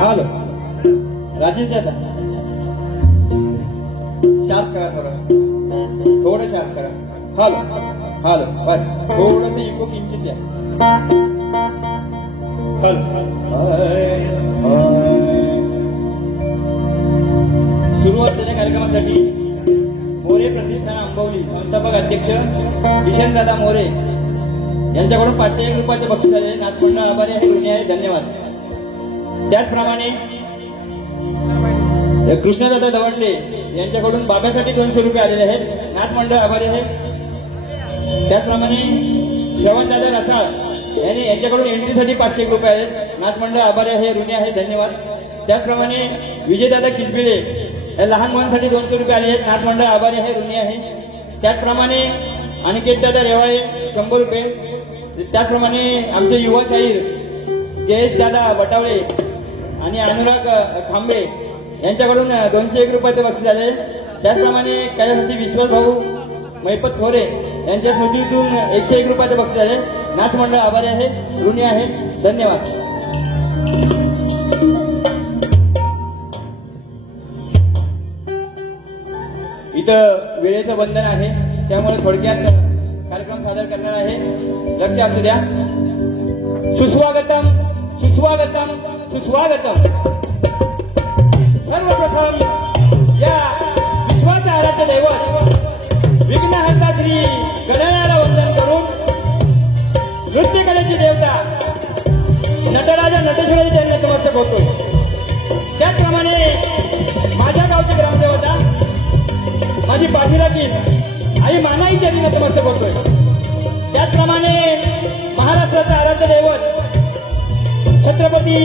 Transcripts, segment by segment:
Hello Rajesh दादा, sharp करा थोडं शार्प करा. हॅलो हॅलो, बस थोडस इको किंचित द्या. सुरू असलेल्या कार्यक्रमासाठी मोरे प्रतिष्ठान आंबवली संस्थापक अध्यक्ष किशन दादा मोरे यांच्याकडून 501 रुपयाचे बक्षीस झाले. नाचमंडळ आभारी आहे, ऋणी आहे, धन्यवाद. त्याचप्रमाणे कृष्णदादा दवंडे यांच्याकडून बाब्यासाठी 200 रुपये आलेले आहेत. नाचमंडळ आभारी आहे. त्याचप्रमाणे श्रवणदादा रसाळ यांच्याकडून एंट्रीसाठी 501 रुपये आहेत. नाचमंडळ आभारी आहे, ऋणी आहे, धन्यवाद. त्याचप्रमाणे विजयदादा किसबिळे या लहान मुलांसाठी 200 रुपये आले आहेत. नाचमंडळ आभारी आहे, ऋणी आहे. त्याचप्रमाणे अनिकेतदादा रेवाळे 100 रुपये. त्याचप्रमाणे आमचे युवा शाहीर जयेश दादा बटावळे आणि अनुराग खांबे यांच्याकडून 201 रुपयाचे बक्षीस झाले. त्याचप्रमाणे कैलासी विश्वास भाऊ मैपत खोरे यांच्या स्मृतीतून 101 रुपयाचे बक्षीस झाले. नाचमंडळ आभारी आहे, ऋणी आहे, धन्यवाद. इथं वेळेचं बंधन आहे, त्यामुळे थोडक्यात कार्यक्रम सादर करणार आहे. लक्ष असू द्या. सुस्वागतम सुस्वागतम सुस्वागतम. सर्वप्रथम या विश्वाचा आराध्य दैवत विघ्नहर्ता श्री गणरायाला वंदन करून नृत्यकलेची देवता नटराजा नटेश्वराची त्यांना नतमस्तक होतो. त्याचप्रमाणे माझ्या गावची ग्रामदेवता माझी पाठीरातील आई मानाई त्यांनी नतमस्तक होतोय. त्याचप्रमाणे महाराष्ट्राचा आराध्य दैवत छत्रपती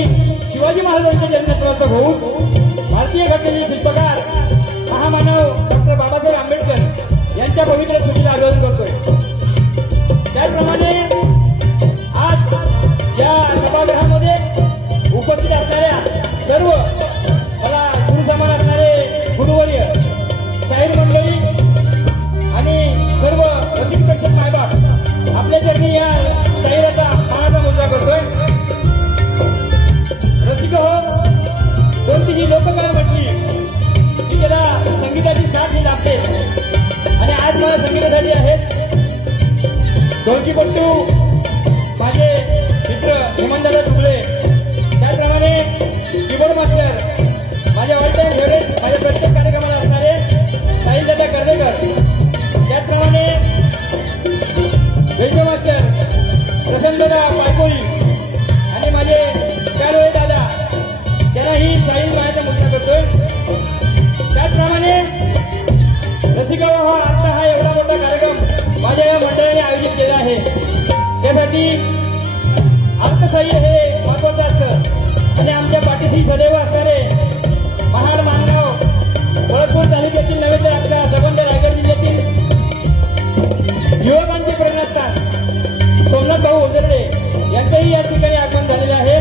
शिवाजी महाराजांचे जन्मनतमस्तक होऊन भारतीय घटनेचे शिल्पकार महामानव डॉक्टर बाबासाहेब आंबेडकर यांच्या पवित्र स्मृतीला अभिवादन करतोय. त्याचप्रमाणे आज या सभागृहामध्ये उपस्थित असणाऱ्या सर्व मला गुरुसमान असणारे गुरुवर्य, शाहीर मंडळी आणि सर्व रसिक मायबाप आपल्या चरणी या शाहिराचा मानाचा मुद्दा करतोय. रसिक हो, कोणतीही लोकगान म्हटली की त्याला संगीताची साथ ही लागते आणि आज मला संगीतासाठी आहेत ढोलकीपट्टू माझे मित्र हेमंतदादा तुगले. त्याचप्रमाणे कीबोर्ड मास्टर माझे ऑल टाइम फेवरेट, माझ्या प्रत्येक कार्यक्रमाला असणारे साहिलदादा कर्वेकर. त्याचप्रमाणे रेडिओ मास्टर मंडळाने आयोजित केलं आहे. त्यासाठी अर्थसहाय्य हे महत्वाचं असतं आणि आमच्या पाठीशी सदैव असणारे महाड मानगाव वळपूर तालुक्यातील नव्हे तर आपल्या संबंध रायगड जिल्ह्यातील युवकांचे प्रेरणास्थान सोमनाथ भाऊ ओझरडे यांचंही या ठिकाणी आगमन झालेलं आहे.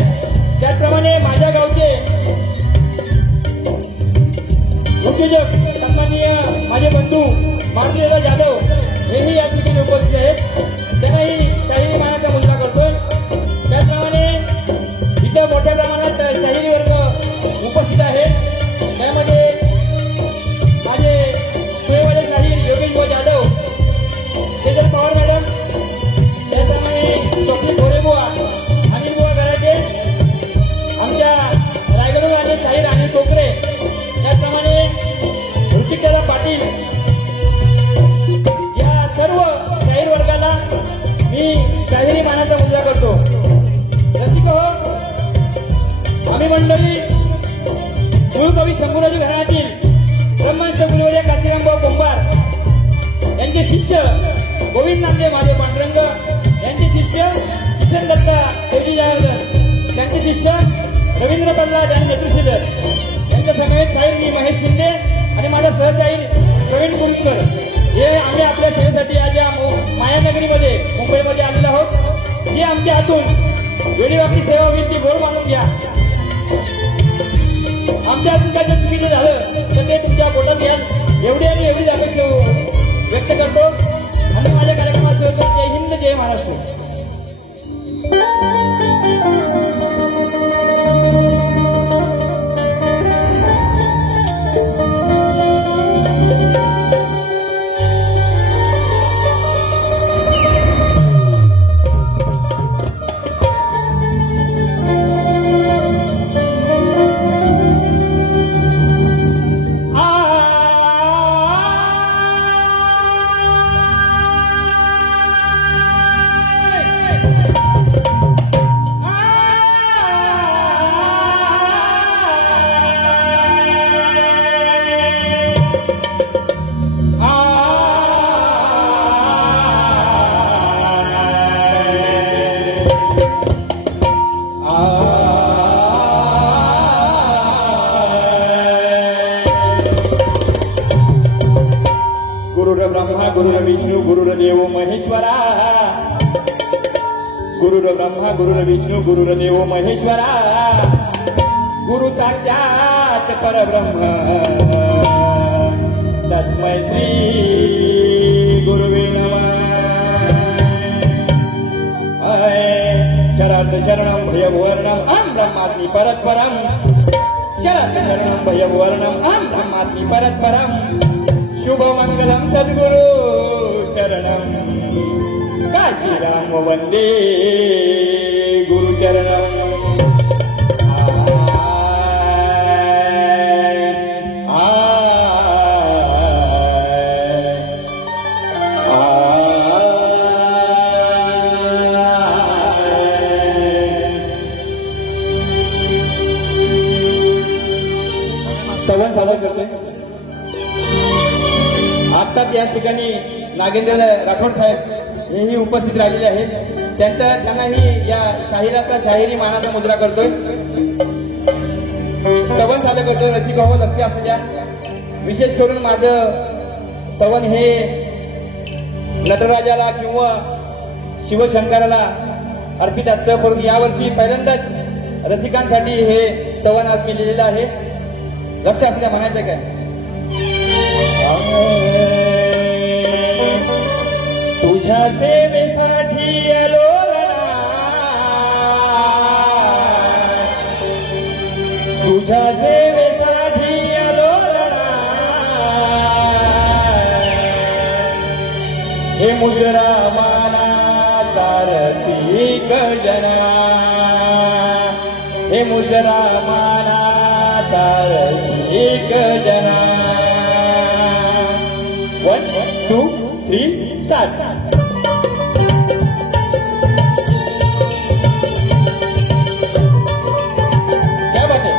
त्याचप्रमाणे माझ्या गावचे उद्योजक सन्माननीय माझे बंधू मारुतीदादा जाधव हेही या ठिकाणी उपस्थित आहेत. त्यांनाही शाहिरी मानाचा मुजरा करतोय. त्याचप्रमाणे इथं मोठ्या प्रमाणात शाहिरी वर्ग उपस्थित आहे. त्यामध्ये माझे सेवाले शाहीर योगेश जाधव, केजल पवार मॅडम, त्याचप्रमाणे स्वप्नील भोरेबुवा, अनिल बुवा गराटे, आमच्या रायगडहून आले शाहीर अनिल कोकरे, त्याचप्रमाणे ऋतिकदादा पाटील, या सर्व शाहीर वर्गाला मी शाहिरी मानाचा मुजरा करतो. रसिक हो, आम्ही मंडळी गुरुकवी शंभूराजी घराण्यातील ब्रह्मंत गुरुवर्य काशीरामभाऊ कुंभार यांचे शिष्य गोविंद नामदेव महादेव पांडुरंग, यांचे शिष्य किशन दत्ता देवजी जनार्दन, त्यांचे शिष्य रवींद्र प्रल्हाद आणि नेतृश्रीधर, यांच्या समवेत शाहीर मी महेश शिंदे आणि माझा सहशाहीर प्रवीण कुरुकर हे आम्ही आपल्या सेवेसाठी आज या मायानगरीमध्ये मुंबईमध्ये आलेलो आहोत. ही आमच्या हातून वेळीवाकडी सेवा होईल ती गोड मानून घ्या. आमच्या हातून काय जर चुकीचं झालं तर ते तुमच्या पोटात घ्याल एवढी आणि एवढीच अपेक्षा व्यक्त करतो आणि माझ्या कार्यक्रमात जय हिंद, जय महाराष्ट्र. गुरुर्ब्रह्मा गुरुर्विष्णू गुरुर्देव महेश्वरा, गुरुर्ब्रह्मा गुरुर्विष्णू गुरुर्देव महेश्वरा, गुरु साक्षात परब्रह्म तस्मै श्री गुरुवे नमः. शरद शरणं भयवर्णम् अहं ब्रह्मास्मि परस्परम्, शरद शरणं भयवर्णम् अहं ब्रह्मास्मि परस्परम्, शुभमंगलम सद्गुरु शरणम काशीराम वंदे गुरुचरणम. स्तवन सादर करतोय. आत्ताच या ठिकाणी नागेंद्र राठोड साहेब हेही उपस्थित राहिलेले आहेत. त्यांनाही या शाहिराचा शाहिरी मानाचा मुद्रा करतोय. स्तवन सादर करतोय. रसिक हो, लक्ष असू द्या. विशेष करून माझं स्तवन हे नटराजाला किंवा शिवशंकराला अर्पित असतं, परंतु यावर्षी पहिल्यांदाच रसिकांसाठी हे स्तवन आज मी लिहिलेलं आहे. लक्ष असू द्या. म्हणायचं काय, तुझ्या सेवेसाठी आलो रणा, तुझ्या सेवेसाठी आलो रणा, हे मुजरा माना तारसिक जना, हे मुजरा माना तारसिक जना. 1, 2, 3 स्टार्ट. क्या बात है.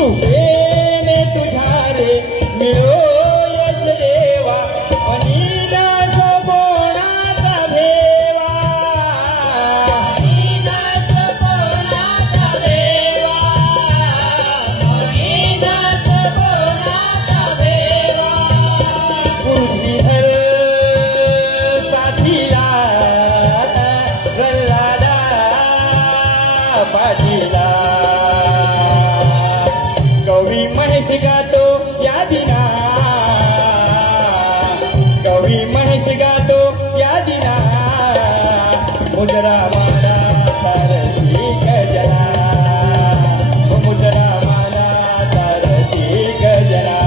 कृपेने तुझ्या रे मिळो यश देवा अनिदास कोणाचा भेवा अनिदास कोणाचा भेवा अनिदास कोणाचा भेवा गुरुश्रीहर साथीला गल्लाडा पाटीला कवी महेश गातो या दिना कवी महेश गातो या दिना मुजरा माना तारसी गजना मुजरा माना तारसी गजना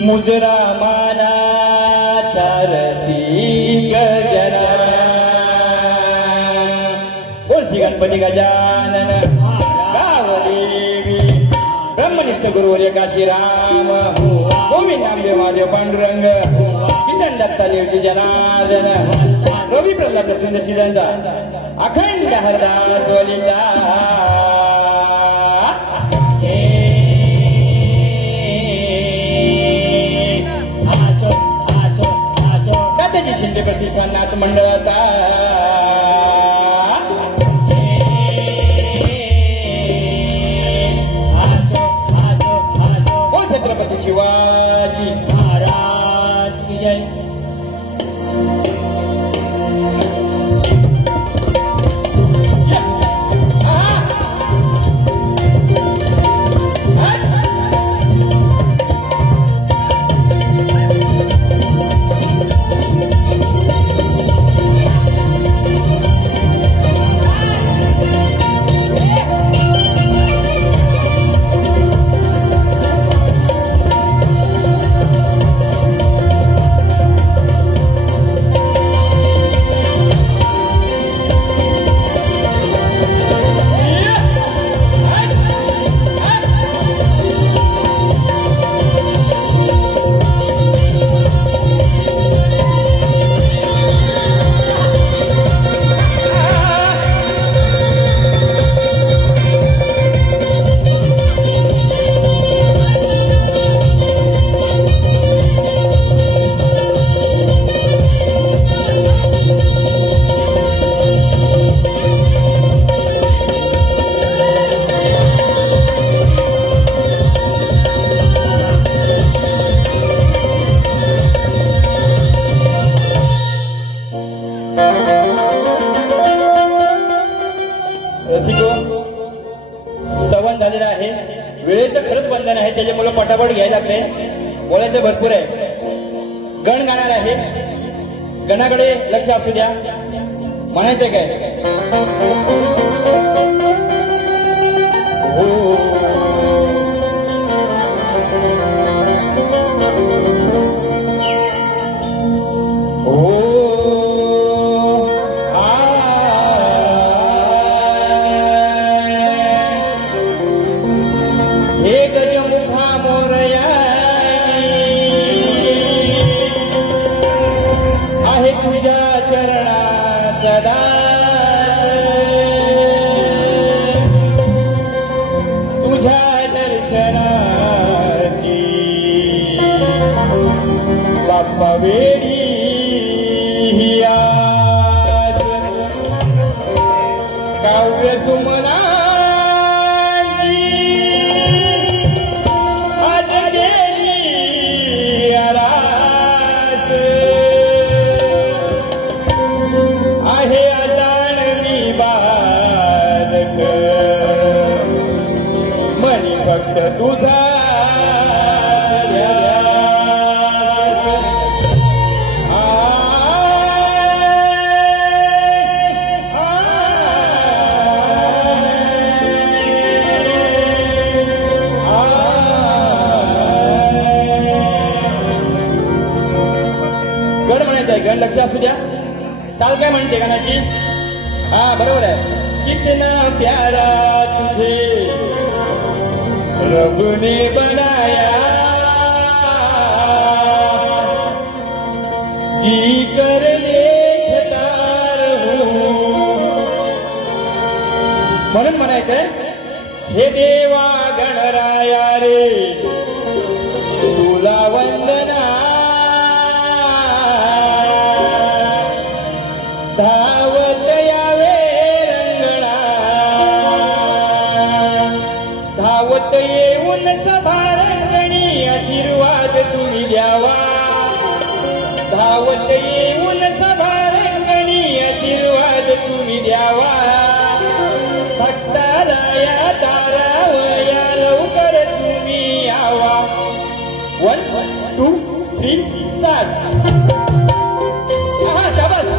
मुजरा माना तारसी गजना बोल श्री गणपती गजानन गावदेवी ब्रह्मनिष्ठ गुरुवर्य काशीराम गोविंद नामदेव महादेव पांडुरंग किसन दत्ता देवजी जनार्दन रवी प्रल्हाद दत्त श्रीरंजा अखंड हरदास वलिंदा शिंदे प्रतिष्ठान नाच मंडळाचा हो छत्रपती शिवाजी महाराज की जय स्तवन झालेलं आहे वेळेचं खरंच बंधन आहे त्याच्यामुळे पटापट घ्यायला लागले बोलायचं भरपूर आहे गण गाणार आहे गणाकडे लक्ष असू द्या म्हणायचंय काय काव्य सुमना आज गेली आरास आहे अजाणवी बालक मनी फक्त तुझा गण लक्ष असू द्या. चाल काय म्हणते गाण्याची? हा बरोबर आहे. कितना प्यारा तुझे रब ने बनाया, जी कर देखता रहूं. म्हणून म्हणायचंय, हे देवा गणराया रे तुला वंदना, धावत यावे रंगणा, धावत येऊन सभारंगणी आशीर्वाद तुम्ही द्यावा, धावत येऊन सभारंगणी आशीर्वाद तुम्ही द्यावा. भक्ताला या दारावया लवकर तुम्ही यावा. 1 2 3 स्टार्ट. हा शाबास.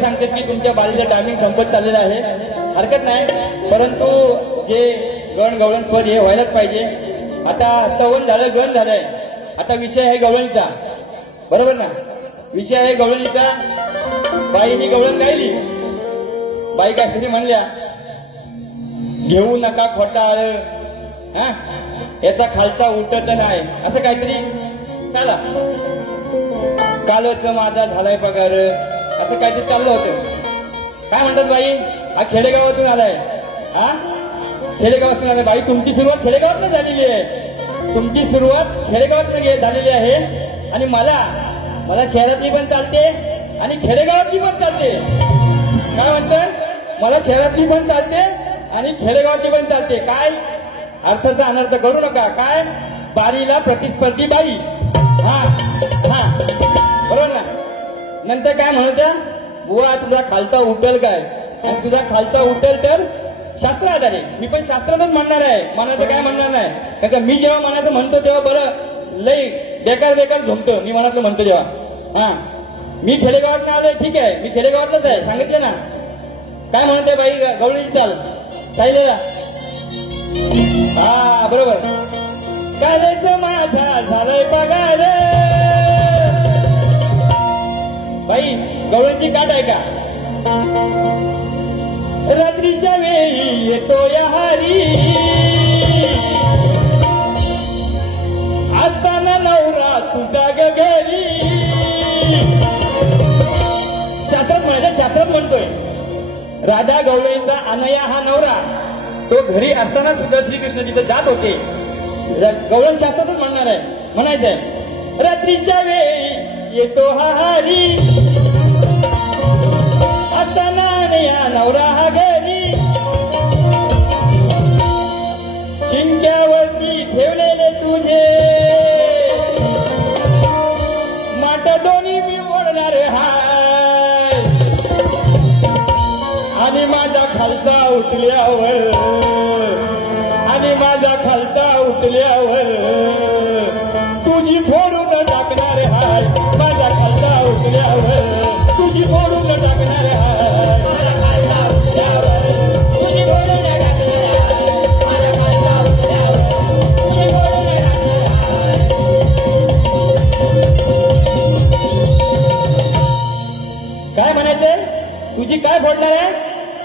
सारखे सांगतात की तुमच्या बालीचं टायमिंग संपत चाललेलं आहे. हरकत नाही, परंतु जे गण गवळण स्पर्ध हे व्हायलाच पाहिजे. आता स्तवन झालं, गण झालंय, आता विषय आहे गवळणीचा. बरोबर ना? विषय आहे गवळणीचा. बाईनी गवळण गायली. बाई काय तरी म्हणल्या, घेऊ नका खोटाळ, हा याचा खालचा उठत नाही, असं काहीतरी. चला, कालच माझा झालाय पगार, असं काहीतरी चाललं होतं. काय म्हणतात बाई? हा खेडेगावातून आलाय. हा खेडेगावातून आलाय. बाई तुमची सुरुवात खेडेगावातून झालेली आहे. तुमची सुरुवात खेडेगावातून झालेली आहे. आणि मला शहरातली पण चालते आणि खेडेगावातली पण चालते. काय म्हणतात? मला शहरातली पण चालते आणि खेडेगावातली पण चालते. काय अर्थाचा अनर्थ करू नका. काय बारीला प्रतिस्पर्धी बाई. हा हा बरोबर ना? नंतर काय म्हणत्या? बुवा तुझा खालचा उठल काय? आणि तुझा खालचा उठल तर शास्त्र आधारे. मी पण शास्त्रातच म्हणणार आहे, मनाचं काय म्हणणार नाही. कारण का मी जेव्हा मनाचं म्हणतो तेव्हा बरं लई बेकार झोमतो. मी मनातलं म्हणतो जेव्हा. हा मी खेडेगावात आलोय, ठीक आहे, मी खेडेगावातच आहे, सांगितले ना. काय म्हणते बाई? गवळणी चाल सायलेला. हा बरोबर. कालच माझा झालाय पगार. बाई गवळणीची काट आहे का? रात्रीच्या वेळी येतो या हारी, असताना नवरा तुझा घरी. शास्त्रात म्हणतोय राधा गवळणीचा अनया हा नवरा, तो घरी असताना सुद्धा श्रीकृष्ण तिथे जात होते. गवळण शास्त्रातच म्हणणार आहे, म्हणायचंय रात्रीच्या वेळी येतो हा हारी, असताना अनया नवरा हा घरी. शिंक्यावरती ठेवलेले तुझे माट दोन्ही मी ओढणार हाय, आणि माझा खालचा उठल्यावर, आणि माझा खालचा उठल्यावर तुझी फोडून टाकणार हाय. माझा खालचा उठल्यावर तुझी फोडून टाकणार हाय. माझा खालचा उठल्यावर तुझी फोडून टाकणार हाय. माझा खालचा उठल्यावर तुझी फोडून टाकणार हाय. काय म्हणायचंय? तुझी काय फोडणार आहे?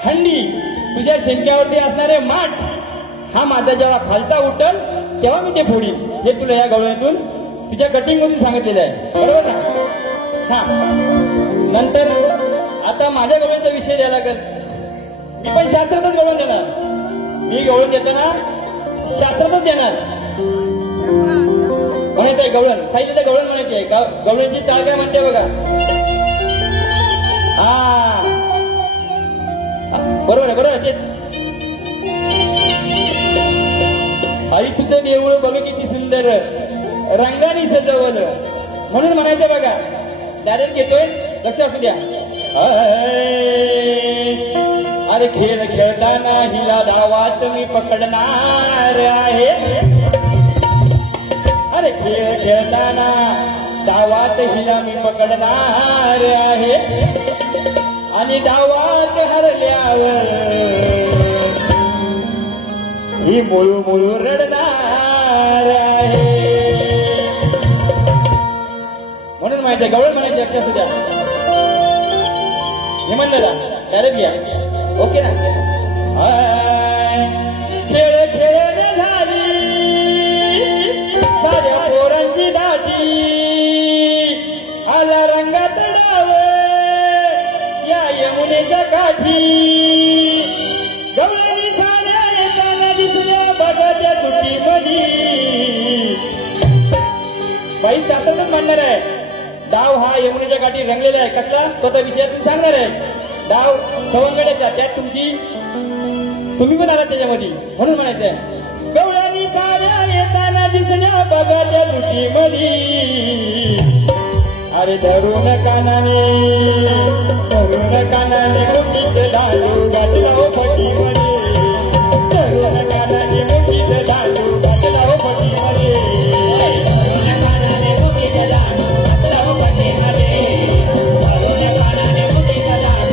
हंडी. तुझ्या शेंक्यावरती असणारे माठ. हा माझा जेव्हा खालचा उठल तेव्हा मी ते फोडीन. हे तुला या गवळणीतून तुझ्या कटिंग मध्ये सांगितलेलं आहे. बरोबर ना? हा नंतर आता माझ्या गवळणीचा विषय द्यायला लागेल. मी पण शास्त्रातच गवळण देणार. मी गवळण देताना शास्त्रातच देणार. म्हणायचंय गवळण साहित्याचं गवळण म्हणायची आहे. गवळणीची चाळ काय म्हणते बघा. हा बरोबर आहे, बरोबर तेच. आई तुझं देऊळ बघ किती सुंदर रंगाने सजवलं, म्हणून म्हणायचं बघा. डायरेक्ट घेतोय कसं असू द्या. अरे खेळ खेळताना हिला डावात मी पकडणार आहे. अरे खेळ खेळताना डावात हिला मी पकडणार आहे, आणि डावात हरल्यावर ही मुळू मुळू रडणार आहे. म्हणून माहिती आहे गवळ म्हणायची अक्षर सुद्धा. हे म्हणलं ना डायरेक्ट घ्या. ओके ना? खेळ खेळ झाली साऱ्या पोरांची दाटी, आला रंगात डाव या यमुनेच्या काठी. गवळणी खाण्या येताना दिसल्या बघाच्या तुटी मधी. बाई शास्त्रातच म्हणणार आहे. डाव हा यमुनेच्या काठी रंगलेला आहे. कसला? तो त्या विषयातून सांगणार आहे. डाव सवंगड्याचा, त्यात तुम्ही पण आलात त्याच्यामध्ये. म्हणून म्हणायचंय गवळणी खाण्या येताना दिसल्या बघाच्या तुटी मधी. अरे धरून कानाने मुठीत डालू घातला हो फटीमध्ये. धरून कानाने मुठीत डालू घातला हो फटीमध्ये. धरून कानाने मुठीत डालू घातला हो फटीमध्ये. धरून कानाने मुठीत डालू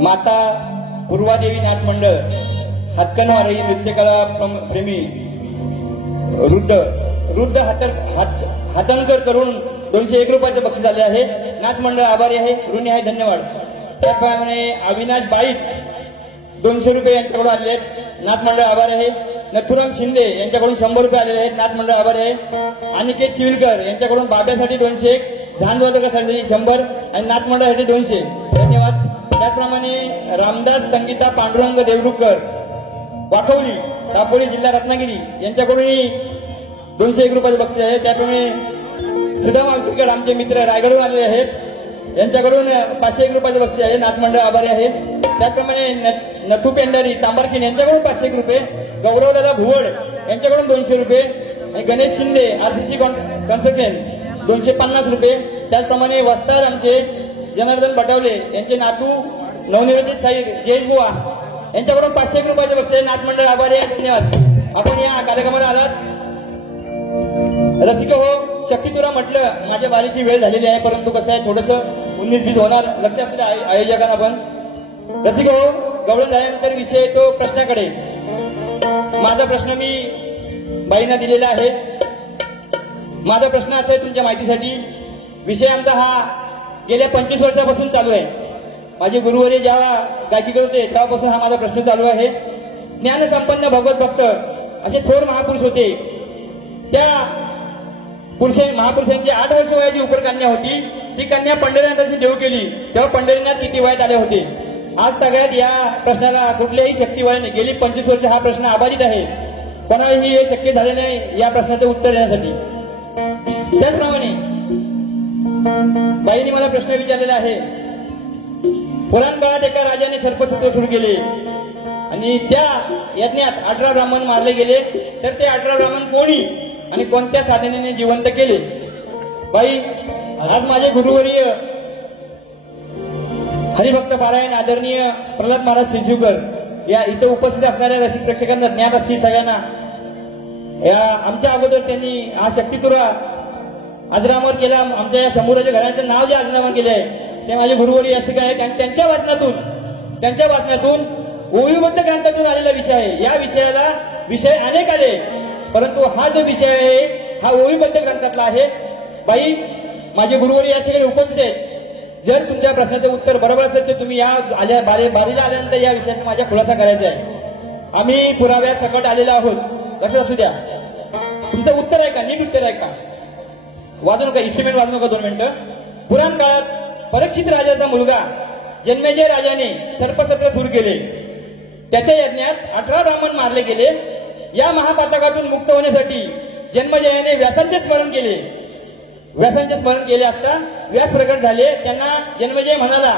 माता पूर्वादेवी नाच मंडळ, हातकणवार ही नृत्यकला प्रेमी रुद्ध हातणकर करून 201 रुपयाचं बक्षीस आले आहे. नाच मंडळ आभारी आहे, ऋणी आहे, धन्यवाद. त्याप्रमाणे अविनाश बाईक 200 रुपये यांच्याकडून आलेले आहेत, नाच मंडळ आभारी आहे. नथुराम शिंदे यांच्याकडून 100 रुपये आलेले आहेत, नाच मंडळ आभारी आहे. अनिकेत चिविलकर यांच्याकडून बाब्यासाठी 200, झांजवादकासाठी 100 आणि नाच मंडळासाठी 200, धन्यवाद. त्याचप्रमाणे रामदास संगीता पांडुरंग देवरुखकर वाखवली, दापोली, जिल्हा रत्नागिरी यांच्याकडूनही 201 रुपयाचं बक्षीस आहे. त्याप्रमाणे सुदाम आलपूरकर आमचे मित्र रायगडहून आलेले आहेत, यांच्याकडून 501 रुपयाचं बक्षीस आहे, नाच मंडळ आभारी आहे. त्याचप्रमाणे नथू पेंढारी चांबारकीन यांच्याकडून 501 रुपये, गौरवदादा भुवड यांच्याकडून 200 रुपये आणि गणेश शिंदे आरसीसी कन्सल्टंट 250 रुपये. त्याचप्रमाणे वस्ताद आमचे जनार्दन बटावले यांचे नातू नवनिर्मित साई जयेश बुवा यांच्याकडून 501 रुपयाचे बक्षीस, नाच मंडळ आभारी आहे, धन्यवाद. आपण या कार्यक्रमाला आलात. रसिक हो, शक्ती तुला म्हटलं माझ्या बारीची वेळ झालेली आहे, परंतु कसं आहे थोडंसं 19-20 होणार, लक्ष असू द्या आयोजकांना. पण रसिक हो, गवळण झाल्यानंतर विषय तो प्रश्नाकडे. माझा प्रश्न मी बाईंना दिलेला आहे. माझा प्रश्न असा आहे तुमच्या माहितीसाठी. विषय आमचा हा गेल्या 25 वर्षापासून चालू आहे. माझे गुरुवर्य जेव्हा गायकी करत होते तेव्हापासून हा माझा प्रश्न चालू आहे. ज्ञानसंपन्न भगवत भक्त असे थोर महापुरुष होते. त्या महापुरुषांची 8 वर्ष वयाची उपरकन्या होती. ती कन्या पंढरीनाथाची देव केली तेव्हा पंढरीनाथ किती वयात आले होते. आज सगळ्यात या प्रश्नाला कुठल्याही शक्तीवयाने गेली 25 वर्ष हा प्रश्न आभारित आहे. कोणालाही हे शक्य झाले नाही या प्रश्नाचं उत्तर देण्यासाठी. त्याचप्रमाणे बाईंनी मला प्रश्न विचारलेला आहे. पुराण काळात एका राजाने सर्पसत्र सुरू केले आणि त्या यज्ञात 18 ब्राह्मण मारले गेले. तर ते 18 ब्राह्मण कोणी आणि कोणत्या साधनेने जिवंत केले? बाई, आज माझे गुरुवर्य हरिभक्त पारायण आदरणीय प्रल्हाद महाराज शिशिवकर या इथं उपस्थित असणाऱ्या रसिक प्रेक्षकांना ज्ञात असतील सगळ्यांना. या आमच्या अगोदर त्यांनी हा शक्तितुरा अजरामर केला. आमच्या या शंभूराच्या घराचं नाव जे अजरामर केले आहे ते माझे गुरुवर्य या ठिकाणी आहेत. त्यांच्या वाचनातून ओविबद्ध ग्रंथातून आलेला विषय आहे. या विषयाला विषय अनेक आले, परंतु हा जो विषय आहे हा ओविबद्ध ग्रंथातला आहे. बाई, माझे गुरुवर्य या ठिकाणी उपस्थित आहेत. जर तुमच्या प्रश्नाचं उत्तर बरोबर असेल तर तुम्ही या बारीला आल्यानंतर या विषयाचा माझ्या खुलासा करायचा आहे. आम्ही पुराव्या सकट आलेलो आहोत, लक्षात असू द्या. तुमचं उत्तर आहे का? नीट उत्तर आहे का? वाजू नका, इन्स्ट्रुमेंट वाजू नका 2 मिनिटं. पुराण काळात परीक्षित राजाचा मुलगा जन्मेजय राजाने सर्पसत्र सुरू केले. त्याच्या यज्ञात 18 ब्राह्मण मारले गेले. या महापातकातून मुक्त होण्यासाठी जन्मेजयाने व्यासांचे स्मरण केले. व्यासांचे स्मरण केले असता व्यास प्रकट झाले. त्यांना जन्मेजय म्हणाला,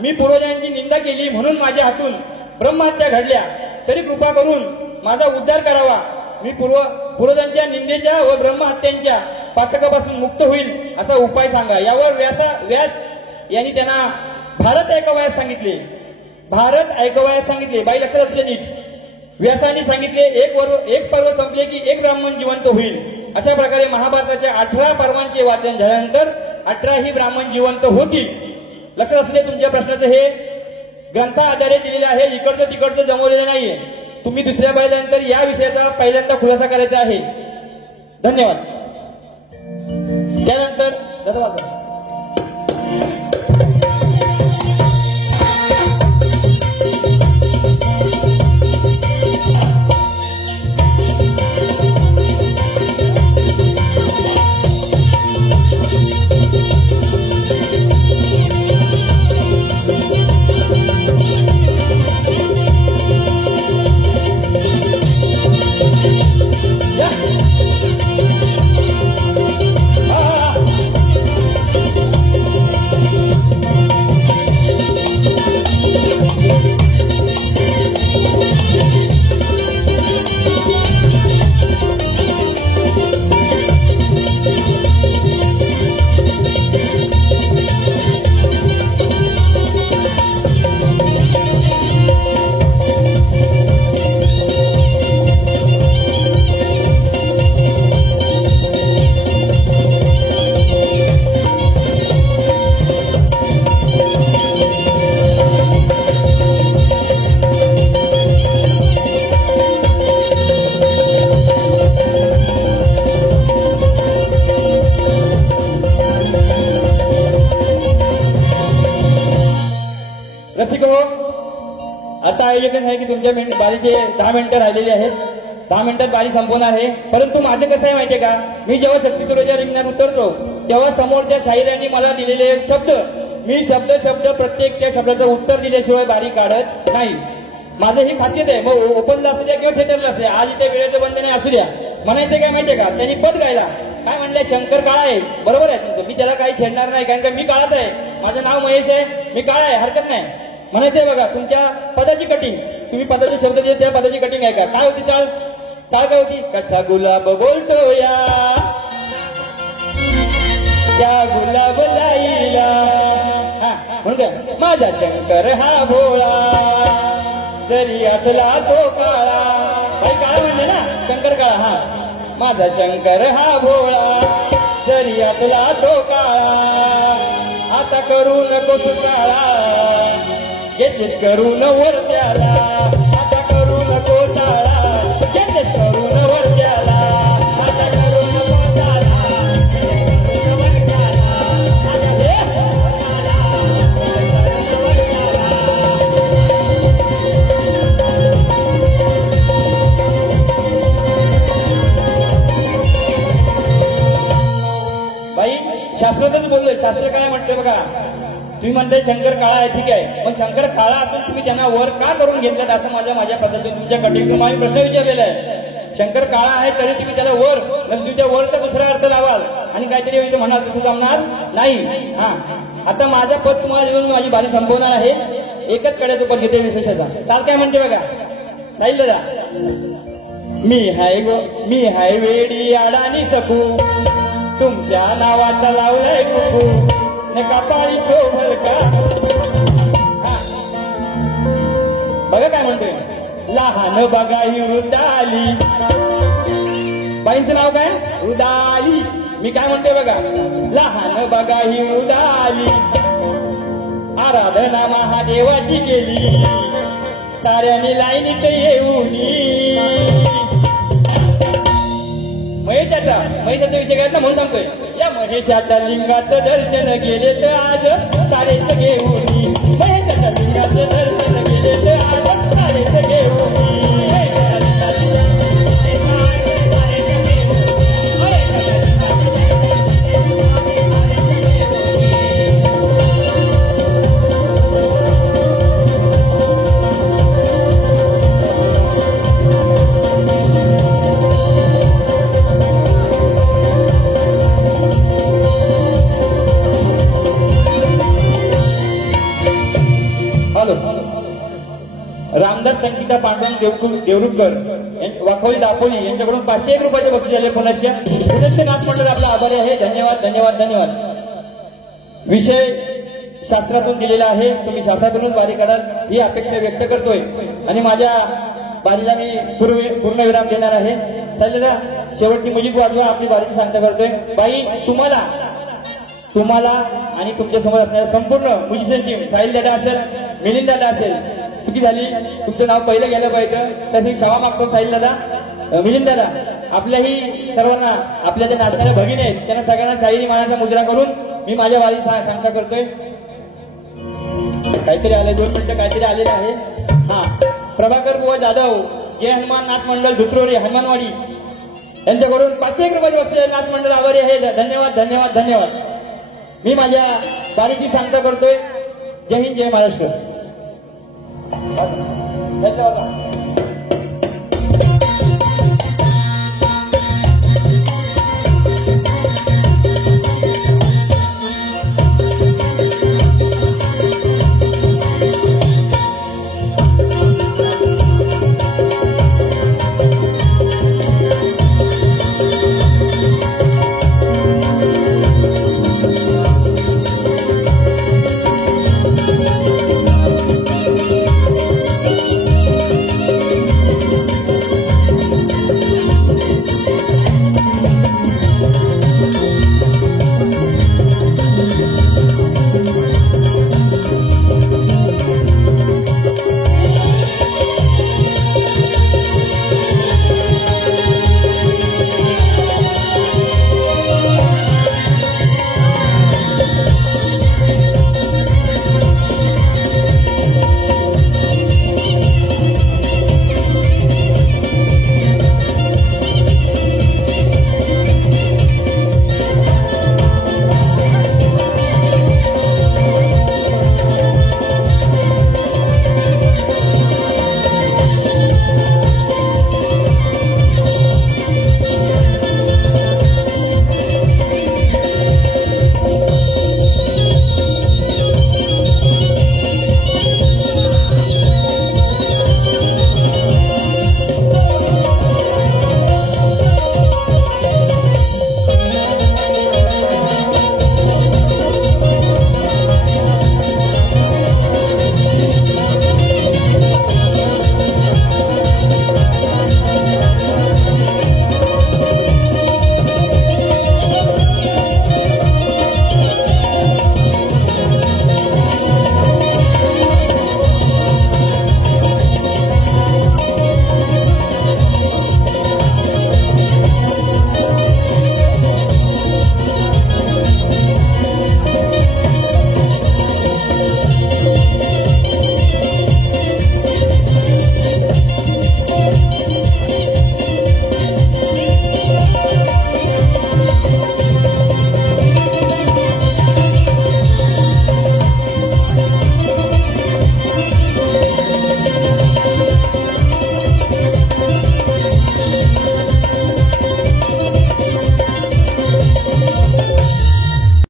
मी पूर्वजांची निंदा केली म्हणून माझ्या हातून ब्रह्महत्या घडल्या, तरी कृपा करून माझा उद्धार करावा. मी पूर्वजांच्या निंदेच्या व ब्रह्महत्यांच्या पातकापासून मुक्त होईल असा उपाय सांगा. यावर व्यास यांनी त्यांना भारत ऐकवायला सांगितले. बाई, लक्षात असले नीट. व्यासांनी सांगितले एक पर्व संपले की एक ब्राह्मण जिवंत होईल. अशा प्रकारे महाभारताच्या 18 पर्वांचे वाचन झाल्यानंतर 18ही ब्राह्मण जिवंत होतील. लक्षात असले तुमच्या प्रश्नाचं हे ग्रंथा आधारे दिलेले आहे. इकडचं तिकडचं जमवलेलं नाहीये. तुम्ही दुसऱ्या पाहिल्यानंतर या विषयाचा पहिल्यांदा खुलासा करायचा आहे. धन्यवाद. त्यानंतर रसिक हो, आता एकच आहे की तुमच्या बारीचे 10 मिनिटं राहिलेली आहेत. 10 मिनिटात बारी संपवणार आहे. परंतु माझं कसं आहे माहितीये का, मी जेव्हा शक्तीतुरेच्या रिंगणात उतरतो तेव्हा समोरच्या शाहिरांनी मला दिलेले शब्द, मी शब्द प्रत्येक त्या शब्दाचं उत्तर दिल्याशिवाय बारी काढत नाही. माझं ही खासियत आहे. मग ओपनला असू द्या किंवा थिएटरला असू द्या, आज इथे वेळेचं बंधन नाही असू द्या. म्हणायचं काय माहितीये का, त्यांनी पद गायला काय म्हणलंय, शंकर काळा आहे. बरोबर आहे तुमचं, मी त्याला काही छेडणार नाही, कारण का मी काळात आहे. माझं नाव महेश आहे, मी काळा आहे, हरकत नाही. म्हणायचंय बघा, तुमच्या पदाची कटिंग, तुम्ही पदाचे शब्द दिले त्या पदाची कटिंग आहे का, काय होती चाल काय होती, कसा गुलाब बोलतो या त्या गुलाब जाईला, म्हणून माझा शंकर हा भोळा जरी असला तो काळा. काही काळा म्हणले ना, शंकर काळा. हा, माझा शंकर हा भोळा जरी असला तो काळा, आता करू नकोस काळा घेतलीस करून वरत्याला, आता करू नको काळा घेतलीस करून वरत्याला, आता करू नको काळा. बाई शास्त्रातच बोललोय, शास्त्र काय म्हणते बघा, तुम्ही म्हणताय शंकर काळा आहे, ठीक आहे, मग शंकर काळा असून तुम्ही त्यांना वर का करून घेतलात, असं माझ्या पद्धतीने तुमच्या कटिंग आम्ही प्रश्न विचारलेला आहे. शंकर काळा आहे तरी तुम्ही त्याला वर, तुमच्या वरचा दुसरा अर्थ लावाल आणि काहीतरी म्हणाल तर जमणार नाही. हा, आता माझा पद तुम्हाला देऊन माझी बारी संपवणार आहे. एकच कड्याचं पद घेते विशेषाचा. चाल काय म्हणते बघा, चालेल दादा. मी हाय वेडी अडाणी सकू, तुमच्या नावाचा लावलाय कुकू, नका पाळी शोभल का. बघा काय म्हणतोय, लहान बघा ही वृद्धाली, बाईंचं नाव काय, वृद्धाली. मी काय म्हणतोय बघा, लहान बघा ही वृद्धाली, आराधना महादेवाची केली, साऱ्याने लाईनीत येऊनी. महेशाचा विषय काय ना म्हणून सांगतोय, या महेशाच्या लिंगाचं दर्शन गेले तर आज सारेच घेऊन, महेशाच्या लिंगाचं दर्शन गेले तर आज सारेच घेऊन. रामदास संगीता पांडुरंग देवरुखकर, वाखोली दापोली यांच्याकडून 501 रुपयाचे बक्षीस झाले. पुनश्च नाथ मंडळ आपला आभारी आहे. धन्यवाद धन्यवाद धन्यवाद. विषय शास्त्रातून दिलेला आहे, तुम्ही शास्त्रातूनच बारी काढाल ही अपेक्षा व्यक्त करतोय आणि माझ्या बारीला मी पूर्ण विराम देणार आहे. चालेल, शेवटची मुजिक वाजवा, आपली बारीची सांगता करतोय. बाई तुम्हाला आणि तुमच्या समोर असणाऱ्या संपूर्ण म्युझिशियन टीम, साहिल दादा असेल, मिलिंद दादा असेल, चुकी झाली, तुमचं नाव पहिलं गेलं पाहिजे, तशी क्षमा मागतो साहिल दादा, मिलिंद दादा. आपल्याही सर्वांना, आपल्या ज्या नाचणाऱ्या भगिनी आहेत त्यांना सगळ्यांना शाहिरी मानाचा मुद्रा करून मी माझ्या वारी सांगता करतोय. काहीतरी आले, 2 मिनिटं काहीतरी आलेलं आहे. हा, प्रभाकर बुवा जाधव, जय हनुमान नाथ मंडळ धुत्रोरी हनुमानवाडी यांच्याकडून 501 रुपयाचे बक्षीस नाथ मंडळ आभारी आहे. धन्यवाद धन्यवाद धन्यवाद. मी माझ्या बारीची सांगता करतोय. जय हिंद, जय महाराष्ट्र. धन्यवाद.